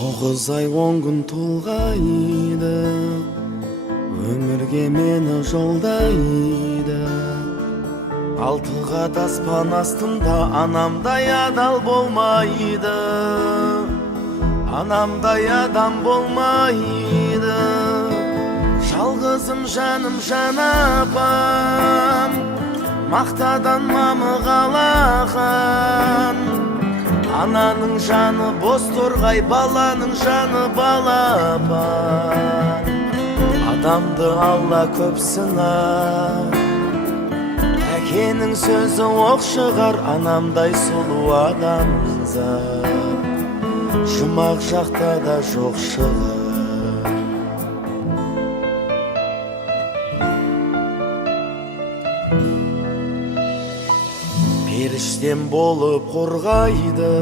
9 ай 10 күн толғайды, өмірге мені жолдайды. 6 қат аспан астында анамдай адал болмайды, анамдай адам болмайды. Жалғызым жаным жан апам, мақтадан мамығалаған. Ананың жаны боз торғай, баланың жаны балапан. Адамды Алла көп сынар, әкенің сөзі оқ шығар. Анамдай сұлу адамзат жұмақ жақта да жоқ шығар. Періштем болып қорғайды,